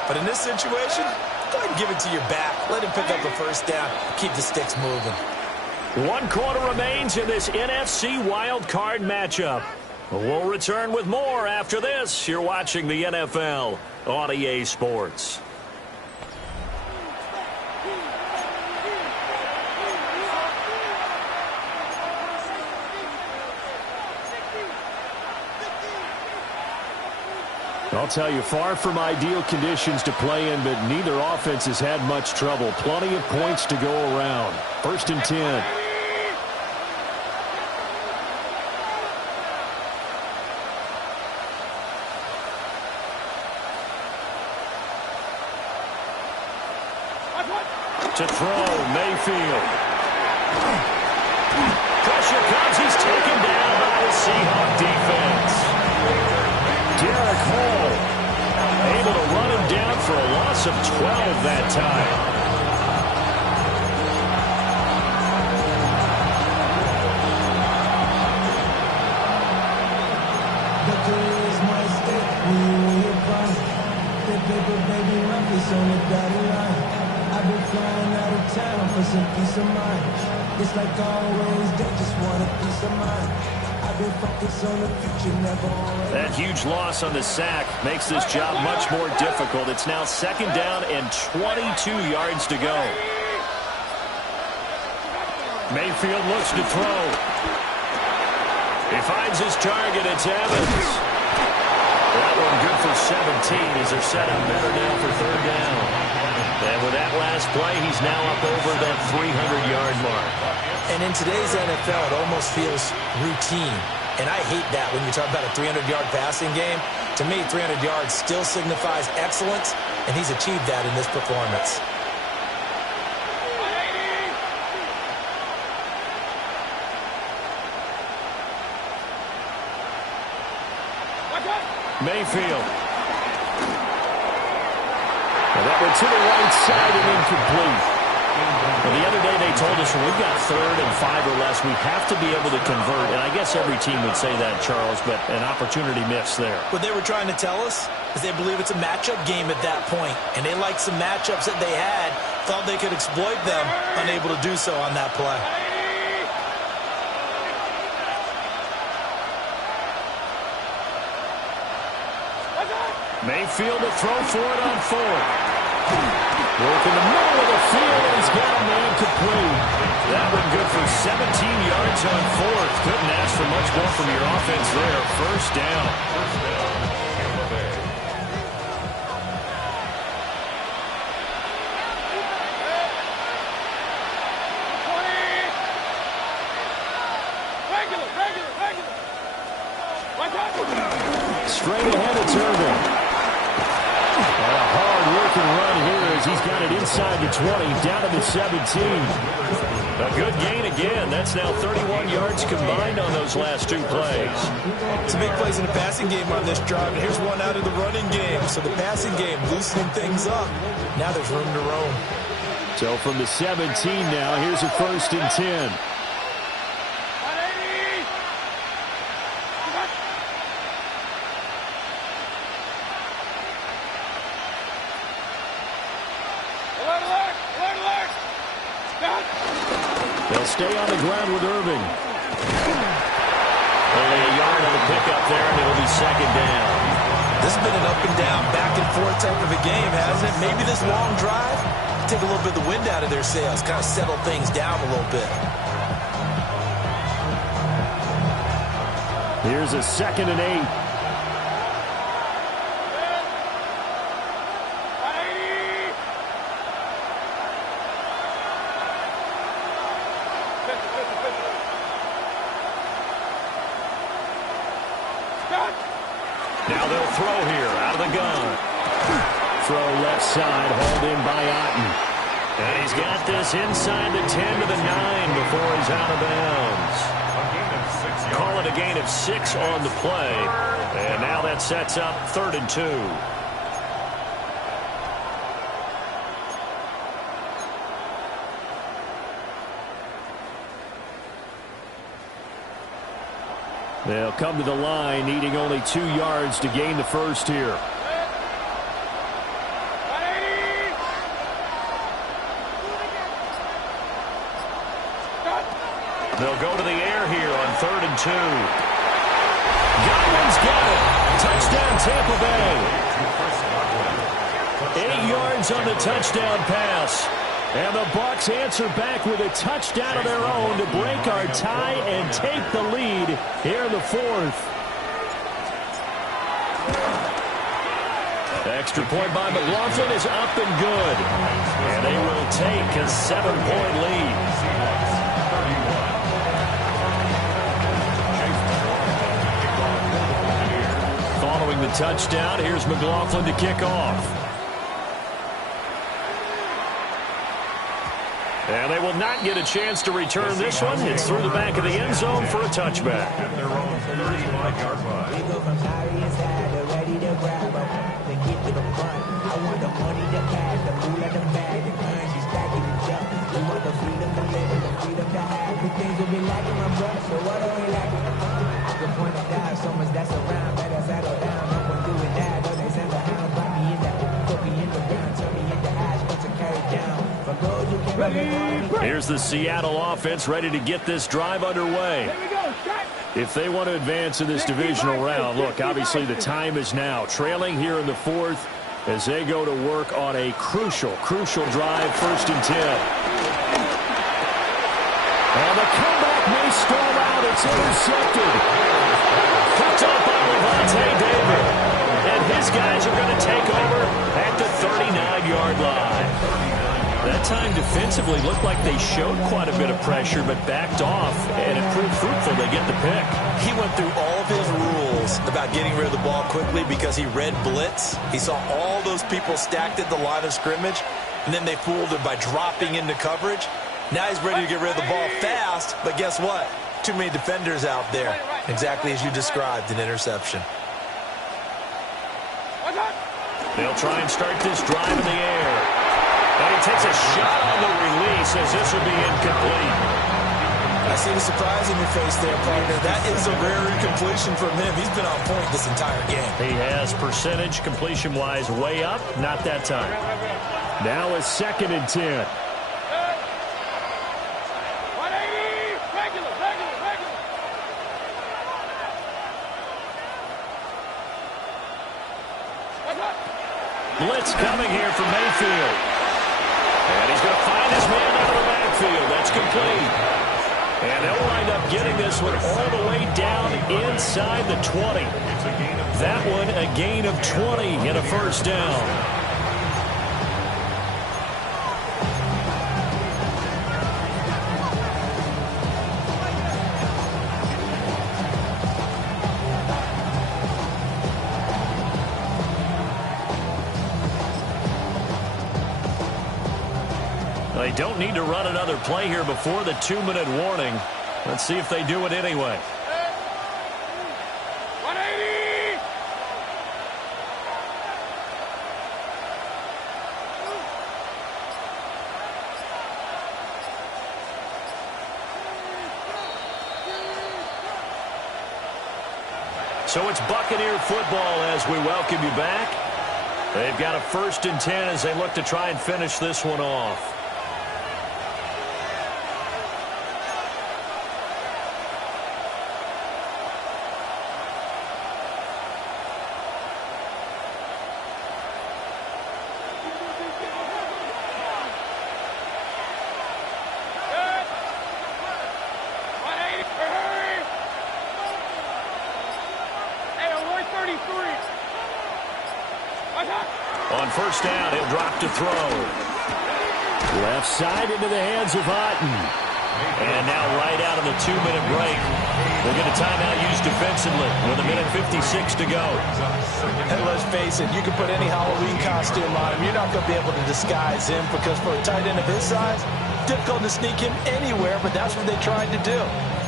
But in this situation, go ahead and give it to your back. Let him pick up the 1st down. Keep the sticks moving. 1 quarter remains in this NFC wild card matchup. We'll return with more after this. You're watching the NFL on EA Sports. I'll tell you, far from ideal conditions to play in, but neither offense has had much trouble. Plenty of points to go around. 1st and 10. To throw, Mayfield. Pressure comes. He's taken down by the Seahawks defense. Derek Hall able to run him down for a loss of 12 that time. I've been flying out of town for some peace of mind. It's like always, they just want a piece of mind. I've been focused on the future, never on. That huge loss on the sack makes this job much more difficult. It's now 2nd down and 22 yards to go. Mayfield looks to throw. He finds his target. It's Evans. That one good for 17 as they're set up better now for 3rd down. And with that last play, he's now up over that 300-yard mark. And in today's NFL, it almost feels routine. And I hate that when you talk about a 300-yard passing game. To me, 300 yards still signifies excellence, and he's achieved that in this performance. Mayfield. And that went to the right side and incomplete. Well, the other day they told us when we've got 3rd and 5 or less, we have to be able to convert. And I guess every team would say that, Charles, but an opportunity missed there. What they were trying to tell us is they believe it's a matchup game at that point. And they liked some matchups that they had, thought they could exploit them, unable to do so on that play. Mayfield to throw for it on 4th. Work in the middle of the field, and he's got a man complete. That one good for 17 yards on 4th. Couldn't ask for much more from your offense there. 1st down. Tampa Bay. Straight ahead, it's Irvin. And a hard-working run here as he's got it inside the 20, down to the 17. A good gain again. That's now 31 yards combined on those last 2 plays. Some big plays in the passing game on this drive, and here's one out of the running game. So the passing game loosening things up. Now there's room to roam. So from the 17 now, here's a 1st and 10. They'll stay on the ground with Irving. Only a yard on the pickup there, and it'll be 2nd down. This has been an up and down, back and forth type of a game, hasn't it? Maybe this long drive, take a little bit of the wind out of their sails, kind of settle things down a little bit. Here's a 2nd and 8. Now they'll throw here out of the gun. Throw left side, hauled in by Otten. And he's got this inside the 10 to the 9 before he's out of bounds. A gain of 6 yards. Call it a gain of 6 on the play. And now that sets up 3rd and 2. They'll come to the line, needing only 2 yards to gain the 1st here. They'll go to the air here on 3rd and 2. Godwin's got it. Touchdown, Tampa Bay. 8 yards on the touchdown pass. And the Bucs answer back with a touchdown of their own to break our tie and take the lead here in the 4th. Extra point by McLaughlin is up and good. And they will take a 7-point lead. Following the touchdown, here's McLaughlin to kick off. And they will not get a chance to return this one. It's through the back of the end zone for a touchback. At their own 35-yard line. We go from sorry inside to ready to grab up. Then get to the front. I want the money, the cash, the food, and the bag, the currency stacking the jump. We want the freedom to live and the freedom to have. The things will be lacking, my brother, so what are we lacking? I can point to God, so much that's around. Better settle down, no one doing that. Though they send the hounds, bite me in the, put me in the ground, turn me into ash, but to carry down. From gold you can Here's the Seattle offense ready to get this drive underway. If they want to advance in this divisional round, look, obviously the time is now. Trailing here in the fourth as they go to work on a crucial drive, 1st and 10. And the comeback may stall out. It's intercepted. Picked up by Lavonte David. And his guys are going to take over at the 39-yard line. That time defensively looked like they showed quite a bit of pressure but backed off, and it proved fruitful. They get the pick. He went through all of his rules about getting rid of the ball quickly because he read blitz. He saw all those people stacked at the line of scrimmage, and then they fooled him by dropping into coverage. Now he's ready to get rid of the ball fast, but guess what? Too many defenders out there. Exactly as you described, an interception. They'll try and start this drive in the air. And he takes a shot on the release as this will be incomplete. I see the surprise in your face there, partner. That is a rare incompletion from him. He's been on point this entire game. He has percentage completion-wise way up. Not that time. Now a 2nd and 10. Blitz coming here for Mayfield. And he's going to find his man out of the backfield. That's complete. And they'll wind up getting this one all the way down inside the 20. That one a gain of 20 and a 1st down. They don't need to run another play here before the 2-minute warning. Let's see if they do it anyway. 180! So it's Buccaneer football as we welcome you back. They've got a 1st and 10 as they look to try and finish this one off. On 1st down, he'll drop to throw. Left side into the hands of Otten. And now right out of the 2-minute break. We'll get a timeout used defensively with 1:56 to go. And let's face it, you can put any Halloween costume on him. You're not going to be able to disguise him because for a tight end of his size, difficult to sneak him anywhere, but that's what they tried to do.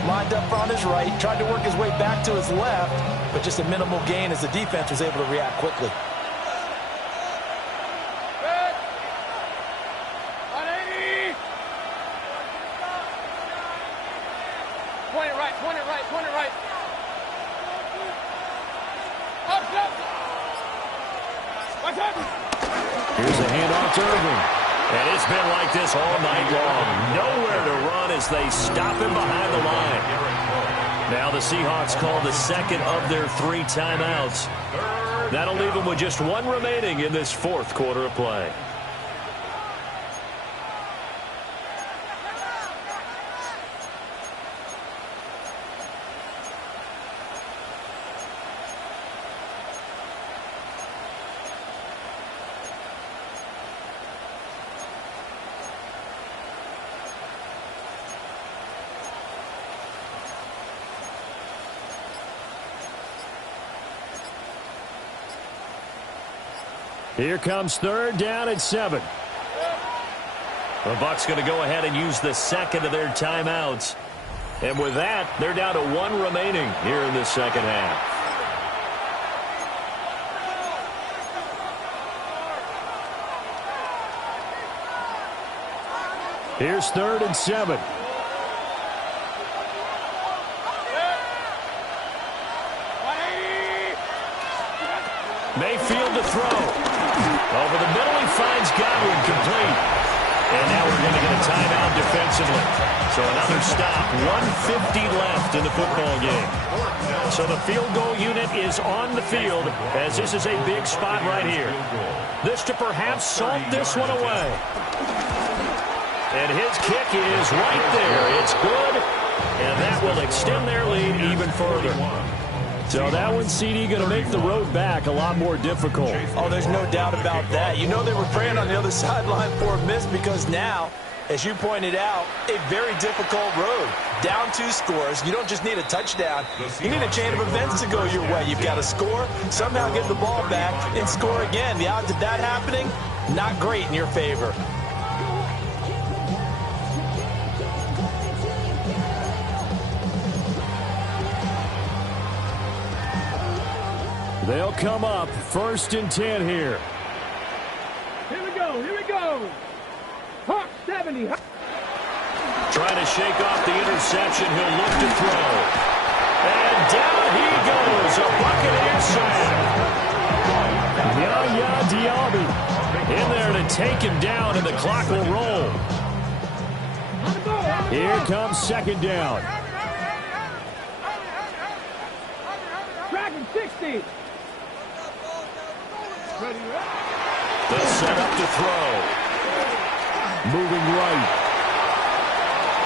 Lined up on his right, tried to work his way back to his left, but just a minimal gain as the defense was able to react quickly. Here's a handoff to Irving. And it's been like this all night long. Nowhere to run as they stop him behind the line. Now the Seahawks call the 2nd of their 3 timeouts. That'll leave them with just 1 remaining in this 4th quarter of play. Here comes 3rd down and 7. The Bucs going to go ahead and use the 2nd of their timeouts. And with that, they're down to 1 remaining here in the 2nd half. Here's 3rd and 7. Mayfield to throw. Over the middle, he finds Godwin complete. And now we're going to get a timeout defensively. So another stop, 1:50 left in the football game. So the field goal unit is on the field as this is a big spot right here. This to perhaps salt this one away. And his kick is right there. It's good, and that will extend their lead even further. So that one, CD, going to make the road back a lot more difficult. Oh, there's no doubt about that. You know they were praying on the other sideline for a miss because now, as you pointed out, a very difficult road. Down 2 scores. You don't just need a touchdown. You need a chain of events to go your way. You've got to score, somehow get the ball back, and score again. The odds of that happening, not great in your favor. They'll come up 1st and 10 here. Here we go. Here we go. Hawk 70. Trying to shake off the interception. He'll look to throw. And down he goes. A Buccaneer sack. Yaya Diaby in there to take him down, and the clock will roll. Here comes 2nd down. Dragon 60. Ready, They'll set up to throw. Moving right.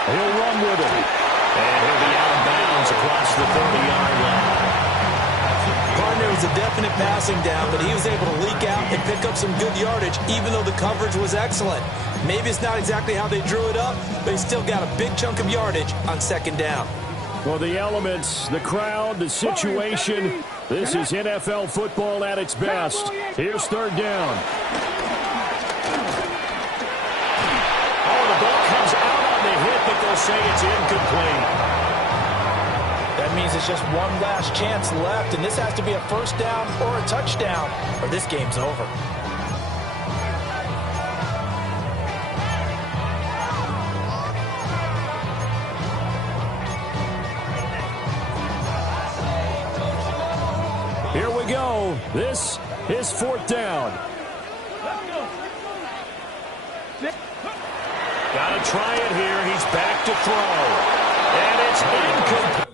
He'll run with it. And he'll be out of bounds across the 30-yard line. Partner was a definite passing down, but he was able to leak out and pick up some good yardage, even though the coverage was excellent. Maybe it's not exactly how they drew it up, but he still got a big chunk of yardage on 2nd down. Well, the elements, the crowd, the situation, this is NFL football at its best. Here's 3rd down. Oh, the ball comes out on the hit, but they'll say it's incomplete. That means it's just one last chance left, and this has to be a 1st down or a touchdown, or this game's over. Here we go. This is 4th down. Got to try it here. He's back to throw. And it's incomplete.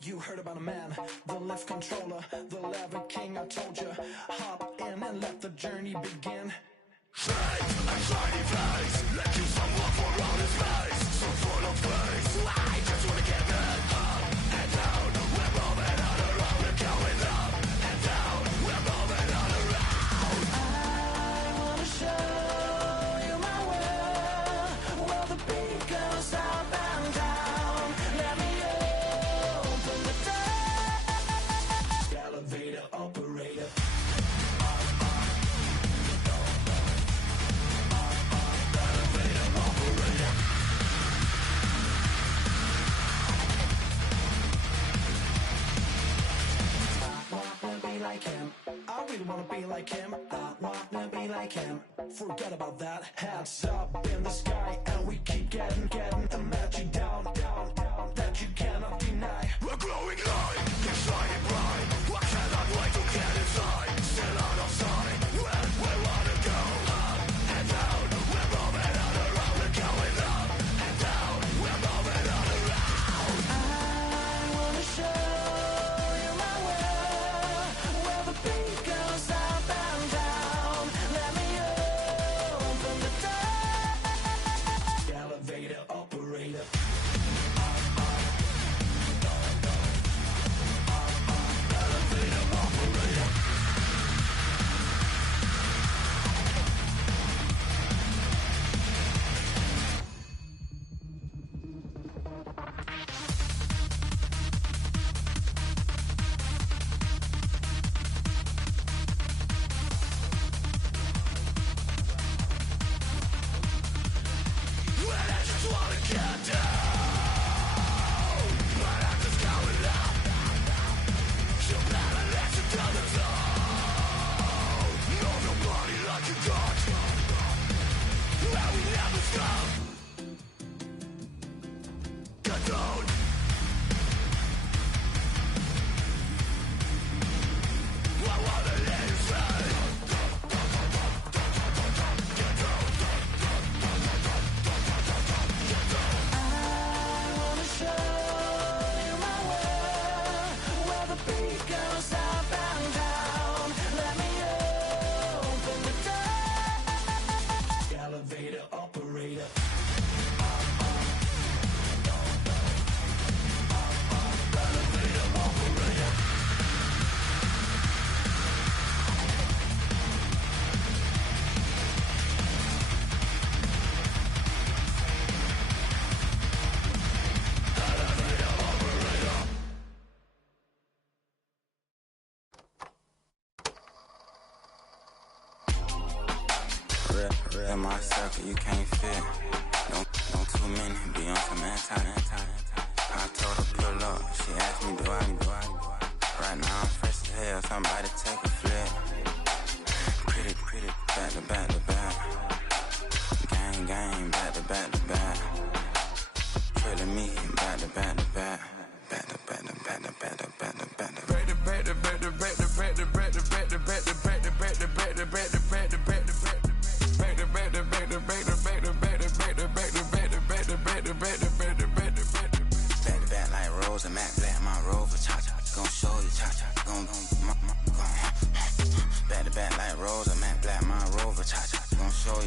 You heard about a man, the lift controller, the lever king. I told you, hop in and let the journey begin. I really wanna be like him. I wanna be like him. Forget about that. Hands up in the sky, and we keep getting the magic down, that you cannot deny. We're growing light, keep shining bright. I cannot wait to get inside. Still out of sight, when we wanna go up and down. We're moving on around, we're going up and down. We're moving on around. I wanna show you my world, where the beat goes up and down. Let me open the door. Elevator operator. real in my circle, you can't fit. Don't too many be on some anti. I told her pull up, she asked me do I. Right now I'm fresh as hell, somebody take a flip. Pretty, back to back. Gang, back to back. Pretty me, back to back. Back like Rose and Mac Black, my Rover, cha-cha, gon' show you, cha-cha, gon' back to back like Rose and Mac Black, my Rover, cha-cha, gon' show you.